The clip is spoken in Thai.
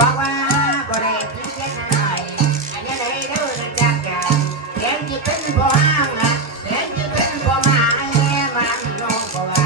บอกว่าบ่ได้คิดเช่นไรอันได้ดินจากกันเห็นจะเป็นบ่ห้งนะเห็นจะเป็นบ่หมายมันน้องบ่ว่